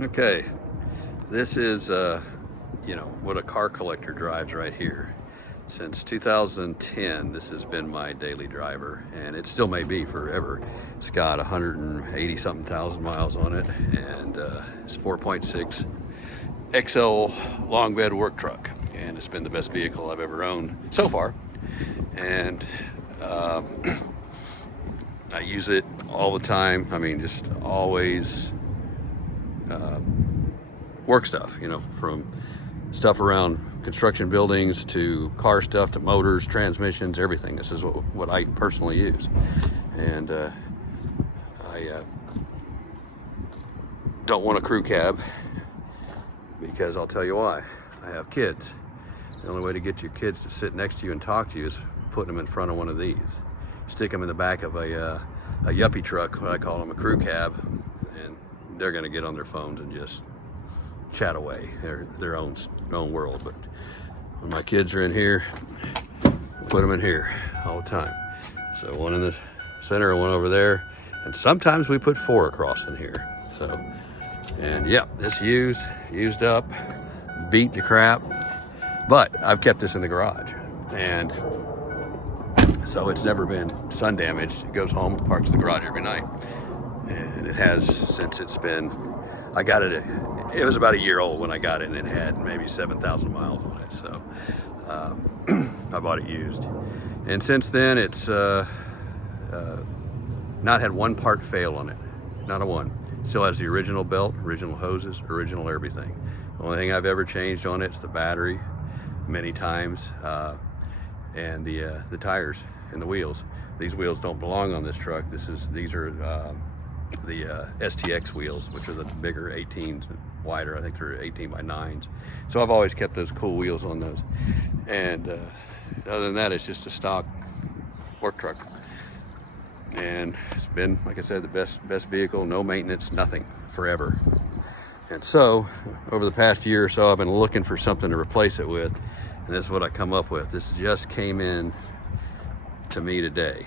Okay, this is you know, what a car collector drives right here. Since 2010, this has been my daily driver, and it still may be forever. It's got 180 something thousand miles on it, and it's 4.6 XL long bed work truck, and it's been the best vehicle I've ever owned so far. And I use it all the time. I mean, just always work stuff, you know, from stuff around construction buildings to car stuff to motors, transmissions, everything. This is what I personally use. And I don't want a crew cab because I'll tell you why. I have kids. The only way to get your kids to sit next to you and talk to you is putting them in front of one of these. Stick them in the back of a yuppie truck, what I call them a crew cab, and they're gonna get on their phones and just chat away, their own world. But when my kids are in here, I put them in here all the time. So one in the center and one over there, and sometimes we put 4 across in here. So, and yeah, this used up, beat to crap, but I've kept this in the garage, and so it's never been sun damaged. It goes home, parks in the garage every night, and it has since it's been. I got it. It was about a year old when I got it, and it had maybe 7,000 miles on it. So I bought it used, and since then it's not had one part fail on it, not a one. Still has the original belt, original hoses, original everything. The only thing I've ever changed on it's the battery, many times, and the tires and the wheels. These wheels don't belong on this truck. These are the STX wheels, which are the bigger 18s, wider. I think they're 18 by 9s. So I've always kept those cool wheels on those. And other than that, it's just a stock work truck. And it's been, like I said, the best vehicle, no maintenance, nothing, forever. And so over the past year or so, I've been looking for something to replace it with, and this is what I come up with. This just came in to me today.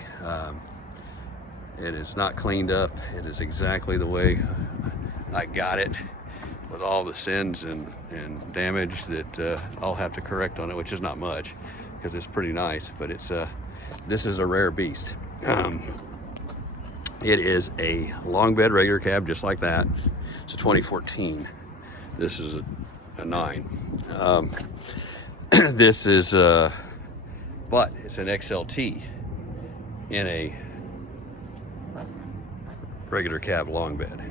It is not cleaned up. It is exactly the way I got it, with all the sins and damage that I'll have to correct on it, which is not much because it's pretty nice, but it's this is a rare beast. It is a long bed regular cab, just like that. It's a 2014. This is a 9. This is but it's an XLT in a regular cab long bed,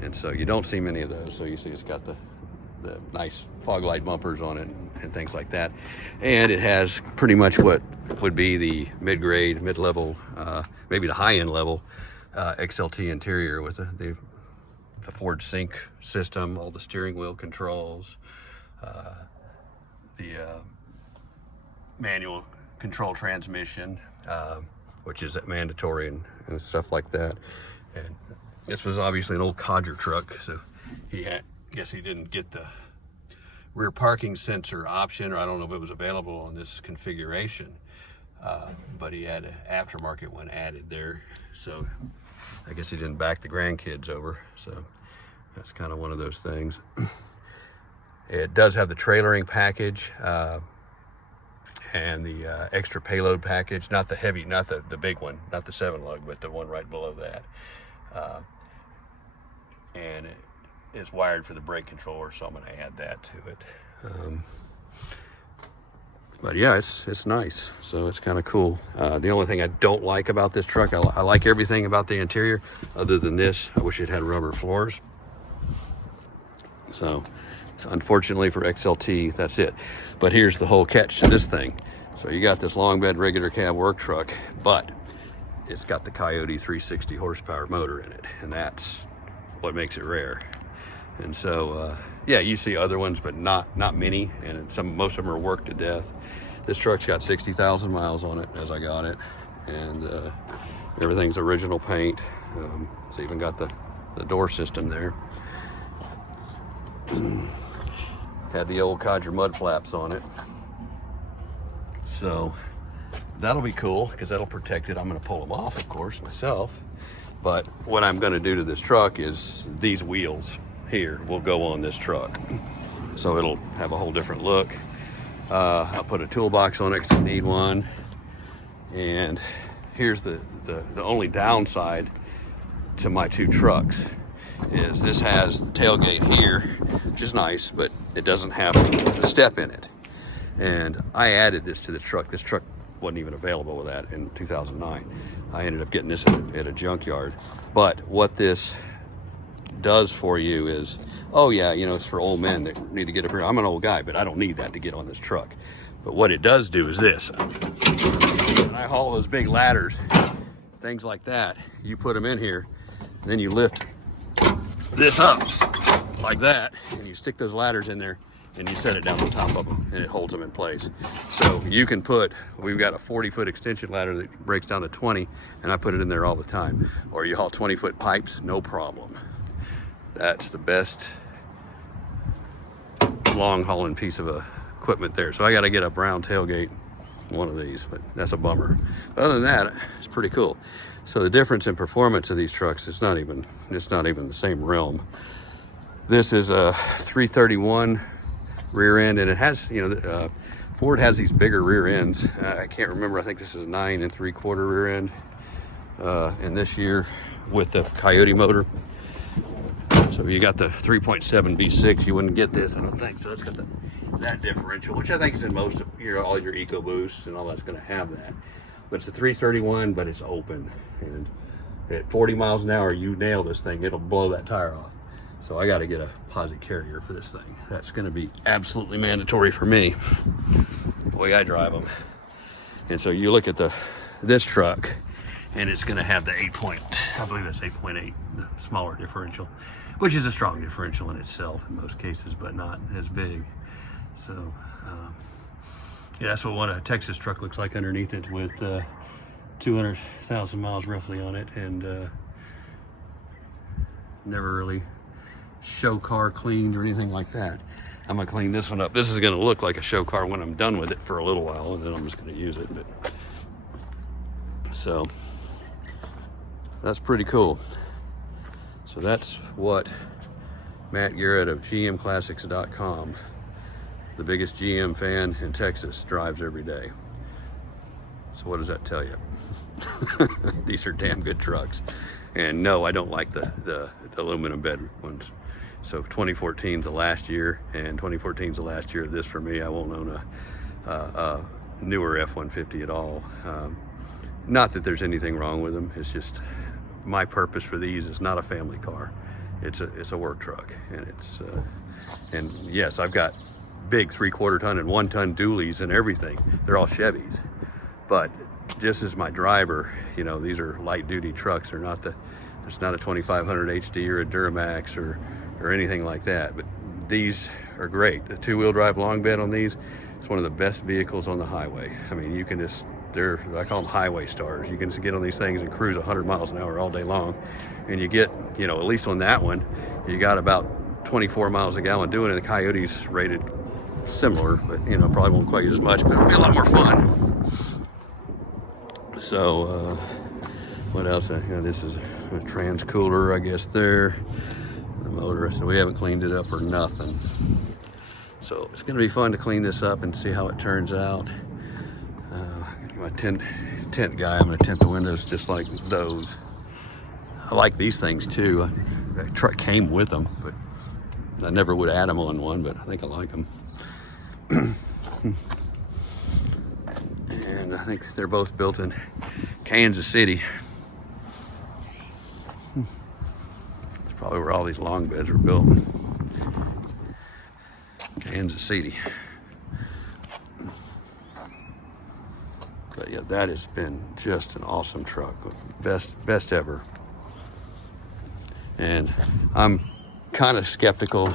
and so you don't see many of those. So you see it's got the nice fog light bumpers on it and things like that, and it has pretty much what would be the mid-grade, mid-level, maybe the high-end level XLT interior with the Ford Sync system, all the steering wheel controls, the manual control transmission, which is mandatory and stuff like that. And this was obviously an old codger truck, so guess he didn't get the rear parking sensor option, or I don't know if it was available on this configuration, but he had an aftermarket one added there. So I guess he didn't back the grandkids over, so that's kind of one of those things. It does have the trailering package, and the extra payload package, not the heavy, not the big one, not the 7-lug, but the one right below that. And it's wired for the brake controller, so I'm going to add that to it. But yeah, it's nice, so it's kind of cool. The only thing I don't like about this truck, I like everything about the interior, other than this. I wish it had rubber floors. So unfortunately for XLT, that's it. But here's the whole catch to this thing. So you got this long bed regular cab work truck, but it's got the Coyote 360 horsepower motor in it, and that's what makes it rare. And so yeah, you see other ones, but not many, and most of them are worked to death. This truck's got 60,000 miles on it as I got it, and everything's original paint. It's even got the door system there. Had the old codger mud flaps on it, so that'll be cool because that'll protect it. I'm going to pull them off, of course, myself. But what I'm going to do to this truck is these wheels. here will go on this truck. So it'll have a whole different look. I'll put a toolbox on it because I need one. And here's the only downside to my two trucks is this has the tailgate here, which is nice, but it doesn't have the step in it. And I added this to the truck. This truck wasn't even available with that in 2009. I ended up getting this at a junkyard. But what this does for you is, oh yeah, you know, it's for old men that need to get up here. I'm an old guy, but I don't need that to get on this truck. But what it does do is this. When I haul those big ladders, things like that, you put them in here, and then you lift this up like that, and you stick those ladders in there, and you set it down on top of them, and it holds them in place. So you can put, we've got a 40-foot extension ladder that breaks down to 20, and I put it in there all the time. Or you haul 20-foot pipes, no problem. That's the best long hauling piece of equipment there. So I got to get a brown tailgate, one of these, but that's a bummer. But other than that, it's pretty cool. So the difference in performance of these trucks, it's not even the same realm. This is a 331 rear end, and it has, you know, Ford has these bigger rear ends. I can't remember, I think this is 9 3/4 rear end in this year with the Coyote motor. So you got the 3.7 V6, you wouldn't get this, I don't think. So it's got that differential, which I think is in most of all your EcoBoosts and all that's going to have that. But it's a 331, but it's open, and at 40 miles an hour, you nail this thing, it'll blow that tire off. So I got to get a posit carrier for this thing. That's going to be absolutely mandatory for me, the way I drive them. And so you look at this truck, and it's going to have the I believe that's 8.8, the smaller differential, which is a strong differential in itself in most cases, but not as big. So yeah, that's what a Texas truck looks like underneath it, with 200,000 miles roughly on it, and never really show car cleaned or anything like that. I'm gonna clean this one up. This is gonna look like a show car when I'm done with it for a little while, and then I'm just gonna use it. But so that's pretty cool. So that's what Matt Garrett of GMClassics.com, the biggest GM fan in Texas, drives every day. So what does that tell you? These are damn good trucks. And no, I don't like the aluminum bed ones. So 2014 is the last year, and 2014 is the last year of this for me. I won't own a newer F-150 at all. Not that there's anything wrong with them. It's just my purpose for these is not a family car. It's a work truck, and and yes, I've got big 3/4 ton and 1 ton dualies and everything. They're all Chevys, but just as my driver, you know, these are light duty trucks. It's not a 2500 HD or a Duramax or anything like that, but these are great. The 2-wheel drive long bed on these, it's one of the best vehicles on the highway. I mean, you can just, I call them highway stars. You can just get on these things and cruise 100 miles an hour all day long, and you get, you know, at least on that one, you got about 24 miles a gallon doing it. The Coyote's rated similar, but you know, probably won't quite as much, but it'll be a lot more fun. So what else? You know, this is a trans cooler, I guess, there. The motor, so we haven't cleaned it up or nothing. So it's going to be fun to clean this up and see how it turns out. My tent guy, I'm going to tint the windows just like those. I like these things too. The truck came with them, but I never would add them on one, but I think I like them. And I think they're both built in Kansas City. It's probably where all these long beds were built. Kansas City. But yeah, that has been just an awesome truck. Best ever. And I'm kind of skeptical.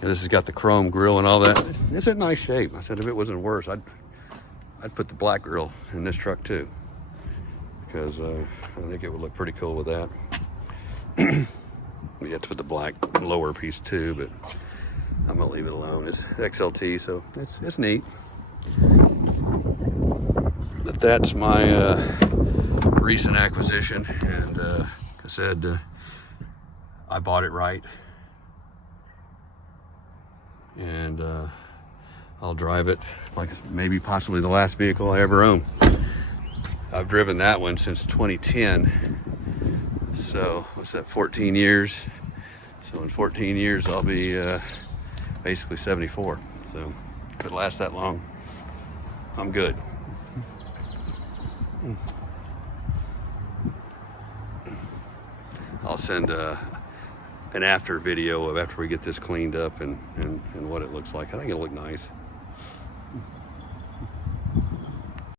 This has got the chrome grille and all that. It's in nice shape. I said if it wasn't worse, I'd put the black grille in this truck too, because I think it would look pretty cool with that. We have to put the black lower piece too, but I'm gonna leave it alone. It's XLT, so it's neat. But that's my recent acquisition, and I said I bought it right. and I'll drive it like maybe possibly the last vehicle I ever own. I've driven that one since 2010. So what's that, 14 years? So in 14 years, I'll be basically 74. So if it lasts that long, I'm good. I'll send an after video of after we get this cleaned up and what it looks like. I think it'll look nice.